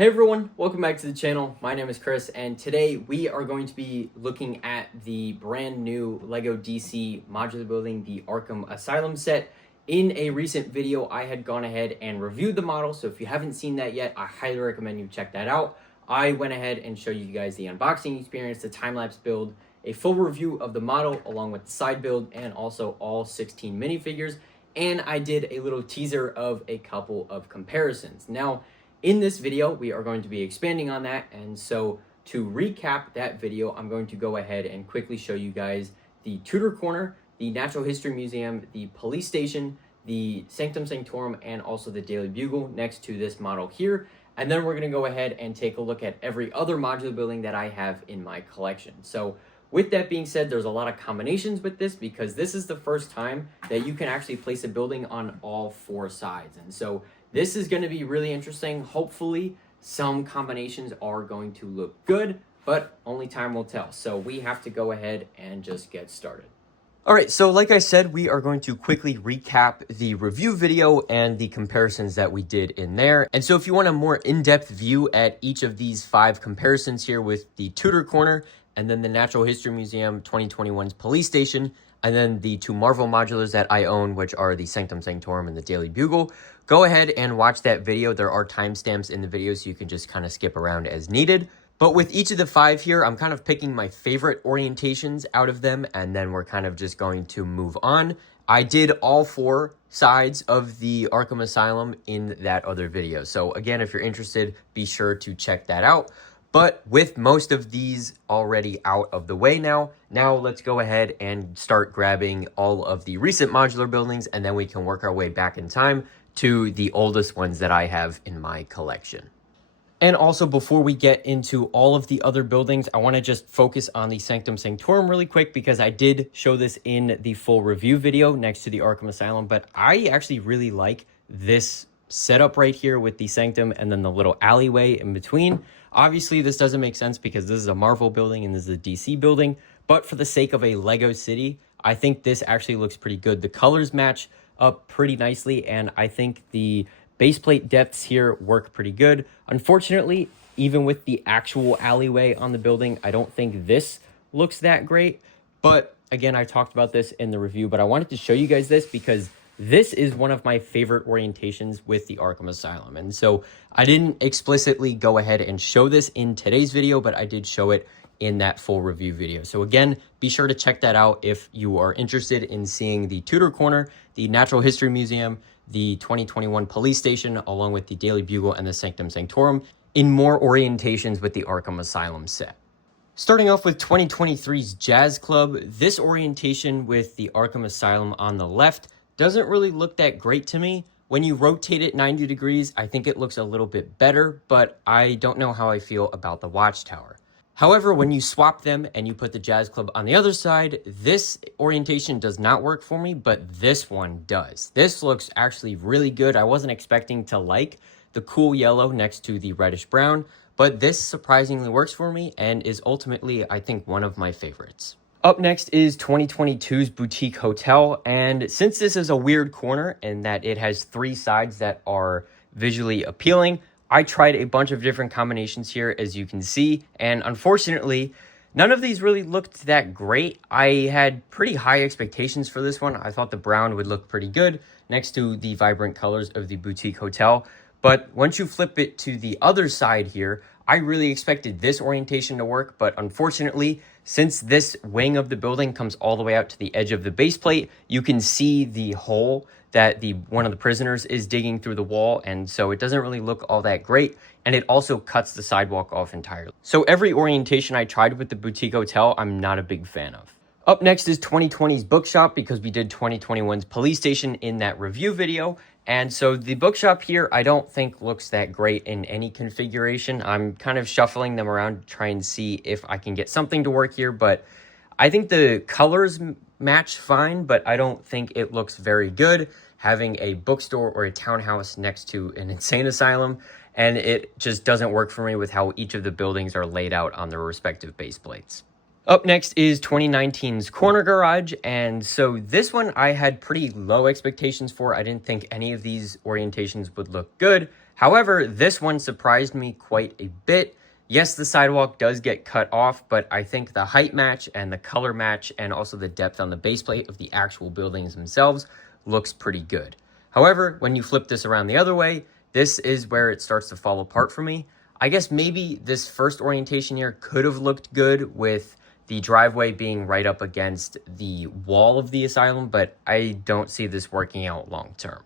Hey everyone, welcome back to the channel. My name is Chris, and today we are going to be looking at the brand new LEGO DC modular building, the Arkham Asylum set. In a recent video, I had gone ahead and reviewed the model, so if you haven't seen that yet, I highly recommend you check that out. I went ahead and showed you guys the unboxing experience, the time-lapse build, a full review of the model along with the side build, and also all 16 minifigures, and I did a little teaser of a couple of comparisons. Now, in this video, we are going to be expanding on that, and so to recap that video, I'm going to go ahead and quickly show you guys the Tudor Corner, the Natural History Museum, the Police Station, the Sanctum Sanctorum, and also the Daily Bugle next to this model here. And then we're going to go ahead and take a look at every other modular building that I have in my collection. So with that being said, there's a lot of combinations with this because this is the first time that you can actually place a building on all four sides. And so this is going to be really interesting. Hopefully, some combinations are going to look good, but only time will tell. So we have to go ahead and just get started. All right, so like I said, we are going to quickly recap the review video and the comparisons that we did in there. And so if you want a more in-depth view at each of these 5 comparisons here with the Tudor Corner, and then the Natural History Museum 2021's Police Station, and then the 2 Marvel modulars that I own, which are the Sanctum Sanctorum and the Daily Bugle, go ahead and watch that video. There are timestamps in the video, so you can just kind of skip around as needed. But with each of the 5 here, I'm kind of picking my favorite orientations out of them, and then we're kind of just going to move on. I did all 4 sides of the Arkham Asylum in that other video. So again, if you're interested, be sure to check that out. But with most of these already out of the way now let's go ahead and start grabbing all of the recent modular buildings, and then we can work our way back in time to the oldest ones that I have in my collection. And also, before we get into all of the other buildings, I want to just focus on the Sanctum Sanctorum really quick because I did show this in the full review video next to the Arkham Asylum, but I actually really like this setup right here with the Sanctum and then the little alleyway in between. Obviously, this doesn't make sense because this is a Marvel building and this is a DC building, but for the sake of a LEGO city, I think this actually looks pretty good. The colors match up pretty nicely, and I think the base plate depths here work pretty good. Unfortunately, even with the actual alleyway on the building, I don't think this looks that great, but again, I talked about this in the review, but I wanted to show you guys this because this is one of my favorite orientations with the Arkham Asylum. And so I didn't explicitly go ahead and show this in today's video, but I did show it in that full review video. So again, be sure to check that out if you are interested in seeing the Tudor Corner, the Natural History Museum, the 2021 Police Station, along with the Daily Bugle and the Sanctum Sanctorum in more orientations with the Arkham Asylum set. Starting off with 2023's Jazz Club, this orientation with the Arkham Asylum on the left doesn't really look that great to me. When you rotate it 90 degrees, I think it looks a little bit better, but I don't know how I feel about the Watchtower. However, when you swap them and you put the Jazz Club on the other side, this orientation does not work for me, but this one does. This looks actually really good. I wasn't expecting to like the cool yellow next to the reddish brown, but this surprisingly works for me and is ultimately, I think, one of my favorites. Up next is 2022's Boutique Hotel, and since this is a weird corner in that it has 3 sides that are visually appealing, I tried a bunch of different combinations here, as you can see, and unfortunately, none of these really looked that great. I had pretty high expectations for this one. I thought the brown would look pretty good next to the vibrant colors of the Boutique Hotel, but once you flip it to the other side here, I really expected this orientation to work, but unfortunately, since this wing of the building comes all the way out to the edge of the base plate, you can see the hole that one of the prisoners is digging through the wall, and so it doesn't really look all that great, and it also cuts the sidewalk off entirely. So every orientation I tried with the Boutique Hotel, I'm not a big fan of. Up next is 2020's Bookshop, because we did 2021's Police Station in that review video, and so the bookshop here I don't think looks that great in any configuration. I'm kind of shuffling them around to try and see if I can get something to work here, but I think the colors match fine, but I don't think it looks very good having a bookstore or a townhouse next to an insane asylum, and it just doesn't work for me with how each of the buildings are laid out on their respective base plates. Up next is 2019's Corner Garage, and so this one I had pretty low expectations for. I didn't think any of these orientations would look good. However, this one surprised me quite a bit. Yes, the sidewalk does get cut off, but I think the height match and the color match and also the depth on the base plate of the actual buildings themselves looks pretty good. However, when you flip this around the other way, this is where it starts to fall apart for me. I guess maybe this first orientation here could have looked good with the driveway being right up against the wall of the asylum, but I don't see this working out long term.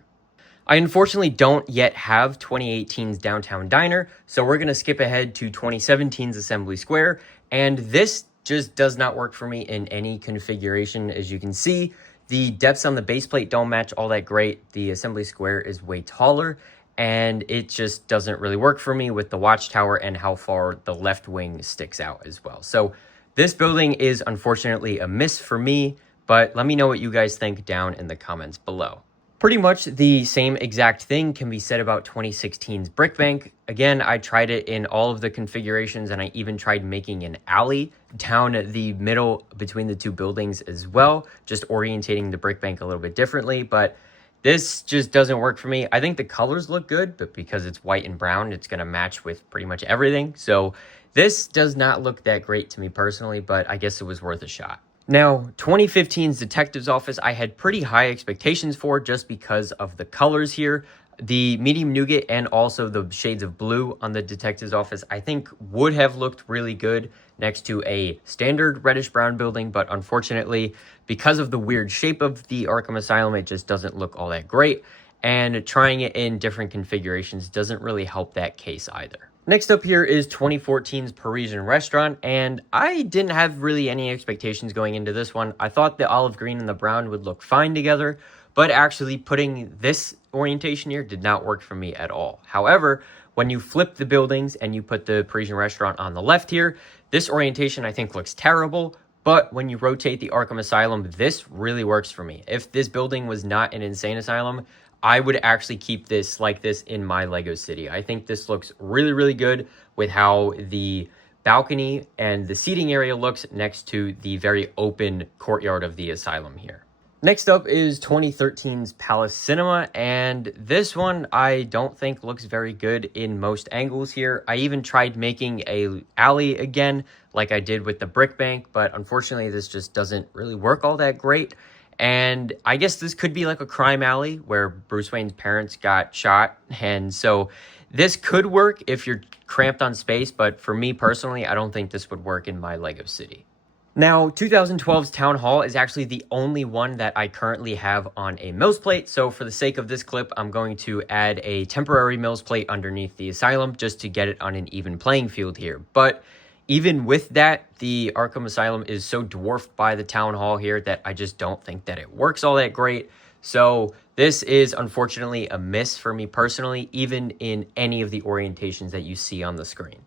I unfortunately don't yet have 2018's Downtown Diner, so we're going to skip ahead to 2017's Assembly Square, and this just does not work for me in any configuration. As you can see, the depths on the base plate don't match all that great. The Assembly Square is way taller, and it just doesn't really work for me with the watchtower and how far the left wing sticks out as well. So this building is unfortunately a miss for me, but let me know what you guys think down in the comments below. Pretty much the same exact thing can be said about 2016's Brick Bank. Again, I tried it in all of the configurations, and I even tried making an alley down the middle between the two buildings as well, just orientating the Brick Bank a little bit differently, but this just doesn't work for me. I think the colors look good, but because it's white and brown, it's going to match with pretty much everything. So this does not look that great to me personally, but I guess it was worth a shot. Now, 2015's Detective's Office, I had pretty high expectations for just because of the colors here. The medium nougat and also the shades of blue on the Detective's Office, I think would have looked really good next to a standard reddish brown building, but unfortunately, because of the weird shape of the Arkham Asylum, it just doesn't look all that great, and trying it in different configurations doesn't really help that case either. Next up here is 2014's Parisian Restaurant, and I didn't have really any expectations going into this one. I thought the olive green and the brown would look fine together, but actually putting this orientation here did not work for me at all. However, when you flip the buildings and you put the Parisian Restaurant on the left here, this orientation I think looks terrible, but when you rotate the Arkham Asylum, this really works for me. If this building was not an insane asylum, I would actually keep this like this in my Lego city. I think this looks really, really good with how the balcony and the seating area looks next to the very open courtyard of the asylum here. Next up is 2013's Palace Cinema, and this one I don't think looks very good in most angles here. I even tried making a alley again like I did with the Brick Bank, but unfortunately this just doesn't really work all that great. And I guess this could be like a crime alley where Bruce Wayne's parents got shot. And so this could work if you're cramped on space. But for me personally, I don't think this would work in my Lego city. Now, 2012's Town Hall is actually the only one that I currently have on a Mills plate. So for the sake of this clip, I'm going to add a temporary Mills plate underneath the asylum just to get it on an even playing field here. But even with that, the Arkham Asylum is so dwarfed by the Town Hall here that I just don't think that it works all that great. So this is unfortunately a miss for me personally, even in any of the orientations that you see on the screen.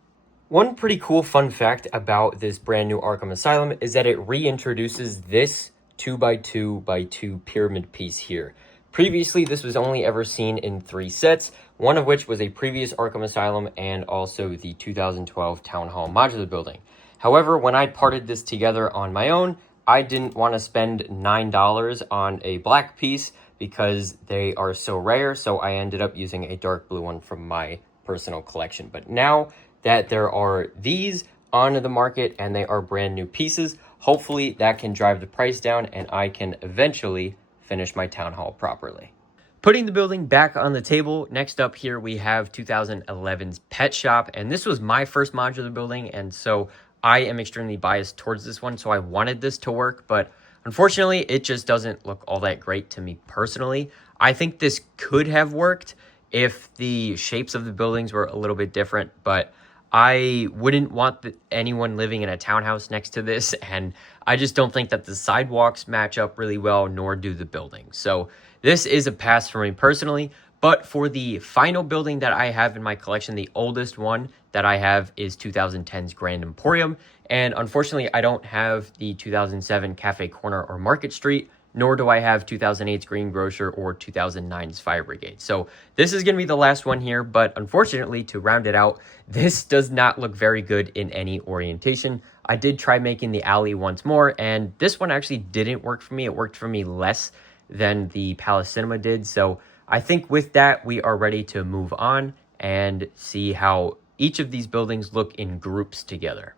One pretty cool fun fact about this brand new Arkham Asylum is that it reintroduces this 2x2x2 pyramid piece here. Previously, this was only ever seen in 3 sets, one of which was a previous Arkham Asylum and also the 2012 Town Hall modular building. However, when I parted this together on my own, I didn't want to spend $9 on a black piece because they are so rare, so I ended up using a dark blue one from my personal collection. But now that there are these on the market and they are brand new pieces, hopefully that can drive the price down and I can eventually finish my town hall properly. Putting the building back on the table, next up here we have 2011's Pet Shop, and this was my first modular building, and so I am extremely biased towards this one, so I wanted this to work, but unfortunately it just doesn't look all that great to me personally. I think this could have worked if the shapes of the buildings were a little bit different, but I wouldn't want anyone living in a townhouse next to this, and I just don't think that the sidewalks match up really well, nor do the buildings. So this is a pass for me personally, but for the final building that I have in my collection, the oldest one that I have is 2010's Grand Emporium, and unfortunately I don't have the 2007 Cafe Corner or Market Street, nor do I have 2008's Green Grocer or 2009's Fire Brigade. So this is going to be the last one here, but unfortunately, to round it out, this does not look very good in any orientation. I did try making the alley once more, and this one actually didn't work for me. It worked for me less than the Palace Cinema did, so I think with that, we are ready to move on and see how each of these buildings look in groups together.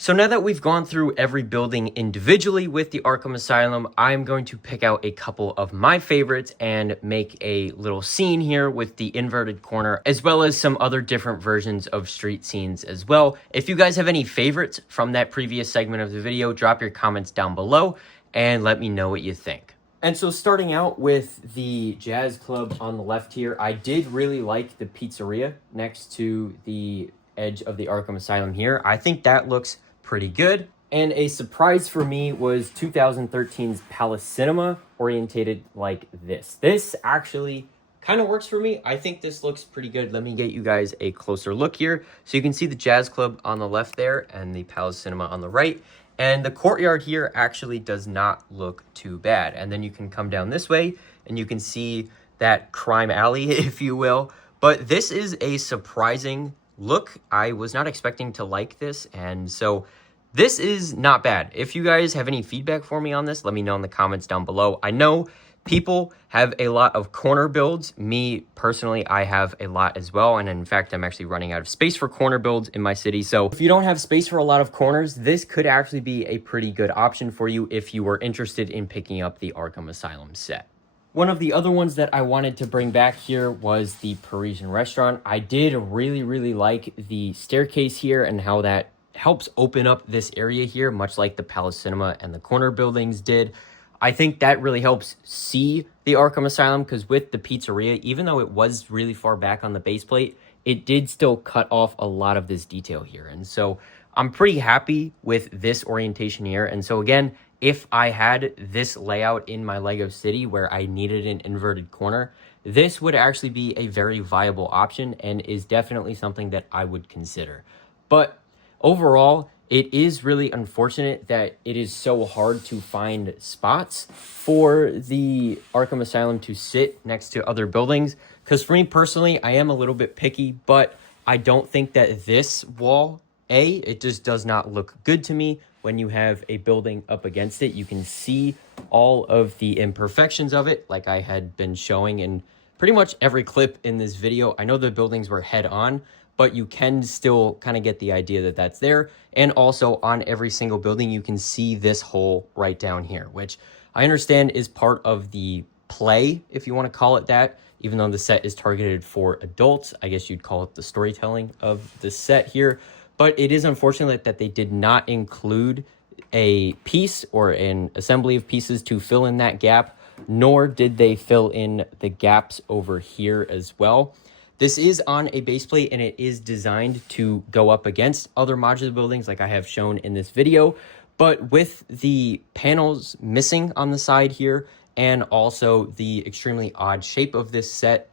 So now that we've gone through every building individually with the Arkham Asylum, I'm going to pick out a couple of my favorites and make a little scene here with the inverted corner, as well as some other different versions of street scenes as well. If you guys have any favorites from that previous segment of the video, drop your comments down below and let me know what you think. And so starting out with the Jazz Club on the left here, I did really like the pizzeria next to the edge of the Arkham Asylum here. I think that looks pretty good. And a surprise for me was 2013's Palace Cinema, orientated like this. This actually kind of works for me. I think this looks pretty good. Let me get you guys a closer look here. So you can see the Jazz Club on the left there and the Palace Cinema on the right. And the courtyard here actually does not look too bad. And then you can come down this way and you can see that crime alley, if you will. But this is a surprising look. I was not expecting to like this, and so this is not bad. If you guys have any feedback for me on this, let me know in the comments down below. I know people have a lot of corner builds. Me personally, I have a lot as well, and in fact, I'm actually running out of space for corner builds in my city. So if you don't have space for a lot of corners, this could actually be a pretty good option for you if you were interested in picking up the Arkham Asylum set. One of the other ones that I wanted to bring back here was the Parisian restaurant. I did really like the staircase here and how that helps open up this area here, much like the Palace Cinema and the corner buildings did. I think that really helps see the Arkham Asylum, because with the pizzeria, even though it was really far back on the base plate, it did still cut off a lot of this detail here. And so I'm pretty happy with this orientation here. And so again, if I had this layout in my Lego city where I needed an inverted corner, this would actually be a very viable option and is definitely something that I would consider. But overall, it is really unfortunate that it is so hard to find spots for the Arkham Asylum to sit next to other buildings. Because for me personally, I am a little bit picky, but I don't think that this wall, it just does not look good to me. When you have a building up against it, you can see all of the imperfections of it, like I had been showing in pretty much every clip in this video. I know the buildings were head on, but you can still kind of get the idea that that's there. And also on every single building, you can see this hole right down here, which I understand is part of the play, if you want to call it that. Even though the set is targeted for adults, I guess you'd call it the storytelling of the set here. But it is unfortunate that they did not include a piece or an assembly of pieces to fill in that gap, nor did they fill in the gaps over here as well. This is on a base plate and it is designed to go up against other modular buildings like I have shown in this video. But with the panels missing on the side here and also the extremely odd shape of this set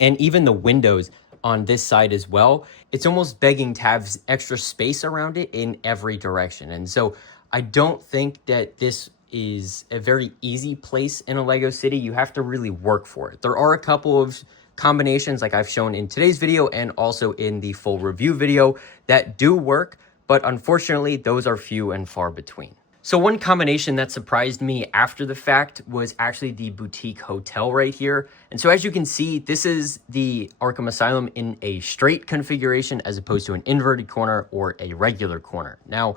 and even the windows on this side as well, it's almost begging to have extra space around it in every direction. And so I don't think that this is a very easy place in a Lego city. You have to really work for it. There are a couple of combinations like I've shown in today's video and also in the full review video that do work, but unfortunately those are few and far between. So one combination that surprised me after the fact was actually the boutique hotel right here. And so as you can see, this is the Arkham Asylum in a straight configuration as opposed to an inverted corner or a regular corner. Now,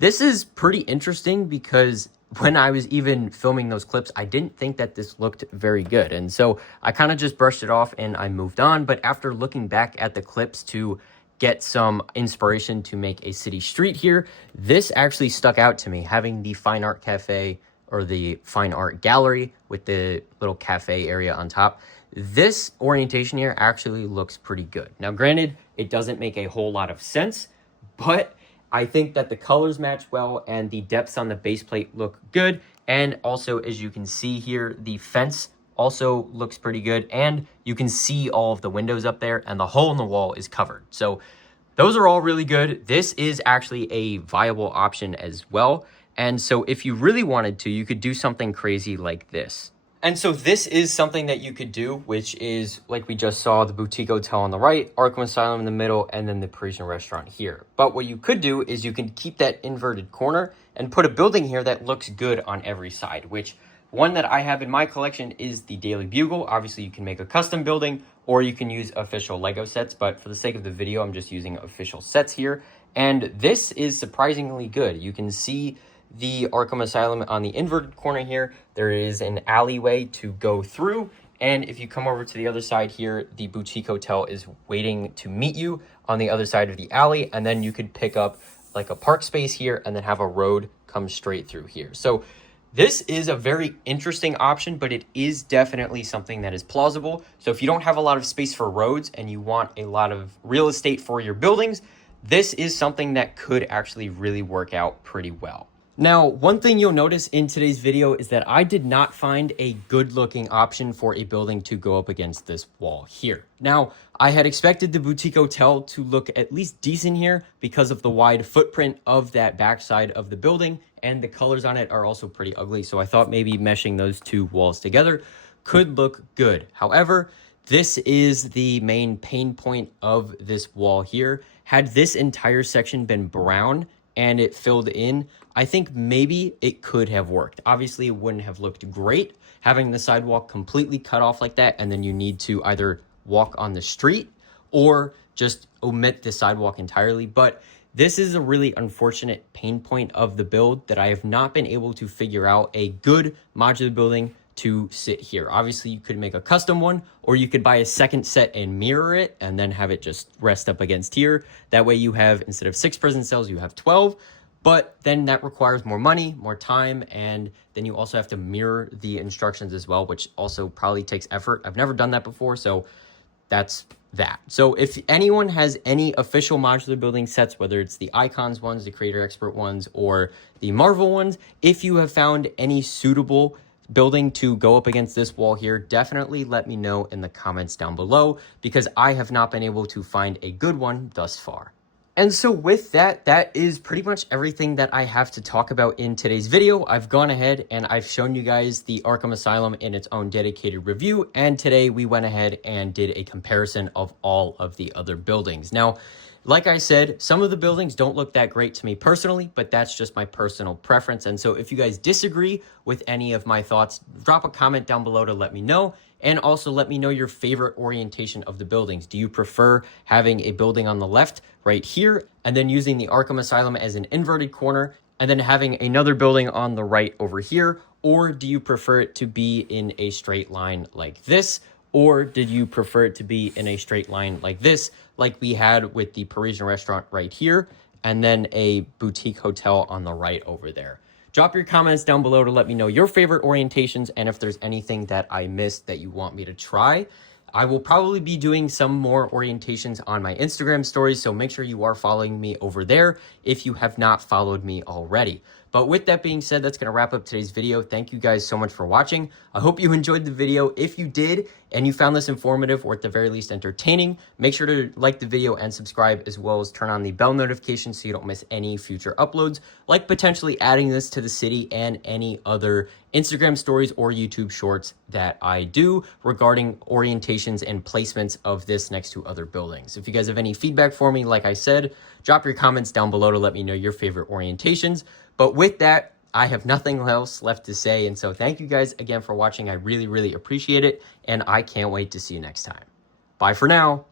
this is pretty interesting because when I was even filming those clips, I didn't think that this looked very good. And so I kind of just brushed it off and I moved on. But after looking back at the clips to get some inspiration to make a city street here, this actually stuck out to me, having the fine art cafe or the fine art gallery with the little cafe area on top. This orientation here actually looks pretty good. Now granted, it doesn't make a whole lot of sense, but I think that the colors match well and the depths on the base plate look good. And also, as you can see here, the fence also looks pretty good, and you can see all of the windows up there and the hole in the wall is covered. So those are all really good. This is actually a viable option as well. And so if you really wanted to, you could do something crazy like this. And so this is something that you could do, which is like we just saw, the boutique hotel on the right, Arkham Asylum in the middle, and then the Parisian restaurant here. But what you could do is you can keep that inverted corner and put a building here that looks good on every side, which One that I have in my collection is the Daily Bugle. Obviously, you can make a custom building or you can use official Lego sets, but for the sake of the video, I'm just using official sets here. And this is surprisingly good. You can see the Arkham Asylum on the inverted corner here. There is an alleyway to go through. And if you come over to the other side here, the boutique hotel is waiting to meet you on the other side of the alley. And then you could pick up like a park space here and then have a road come straight through here. So this is a very interesting option, but it is definitely something that is plausible. So if you don't have a lot of space for roads and you want a lot of real estate for your buildings, this is something that could actually really work out pretty well. Now, one thing you'll notice in today's video is that I did not find a good looking option for a building to go up against this wall here. Now, I had expected the boutique hotel to look at least decent here because of the wide footprint of that backside of the building, and the colors on it are also pretty ugly. So I thought maybe meshing those two walls together could look good. However, this is the main pain point of this wall here. Had this entire section been brown and it filled in, I think maybe it could have worked. Obviously, it wouldn't have looked great having the sidewalk completely cut off like that, and then you need to either walk on the street or just omit the sidewalk entirely. But this is a really unfortunate pain point of the build that I have not been able to figure out a good modular building to sit here. Obviously, you could make a custom one, or you could buy a second set and mirror it and then have it just rest up against here. That way you have, instead of 6 prison cells, you have 12. But then that requires more money, more time, and then you also have to mirror the instructions as well, which also probably takes effort. I've never done that before, so that's that. So if anyone has any official modular building sets, whether it's the Icons ones, the Creator Expert ones, or the Marvel ones, if you have found any suitable building to go up against this wall here, definitely let me know in the comments down below, because I have not been able to find a good one thus far. And so with that, that is pretty much everything that I have to talk about in today's video. I've gone ahead and I've shown you guys the Arkham Asylum in its own dedicated review. And today we went ahead and did a comparison of all of the other buildings. Now, like I said, some of the buildings don't look that great to me personally, but that's just my personal preference. And so if you guys disagree with any of my thoughts, drop a comment down below to let me know. And also let me know your favorite orientation of the buildings. Do you prefer having a building on the left right here and then using the Arkham Asylum as an inverted corner and then having another building on the right over here? Or do you prefer it to be in a straight line like this? Or did you prefer it to be in a straight line like this, like we had with the Parisian restaurant right here and then a boutique hotel on the right over there? Drop your comments down below to let me know your favorite orientations and if there's anything that I missed that you want me to try. I will probably be doing some more orientations on my Instagram stories, so make sure you are following me over there if you have not followed me already. But with that being said, that's going to wrap up today's video. Thank you guys so much for watching. I hope you enjoyed the video. If you did and you found this informative or at the very least entertaining, make sure to like the video and subscribe, as well as turn on the bell notification so you don't miss any future uploads, like potentially adding this to the city and any other Instagram stories or YouTube shorts that I do regarding orientations and placements of this next to other buildings. If you guys have any feedback for me, like I said, drop your comments down below to let me know your favorite orientations. But with that, I have nothing else left to say. And so thank you guys again for watching. I really, really appreciate it. And I can't wait to see you next time. Bye for now.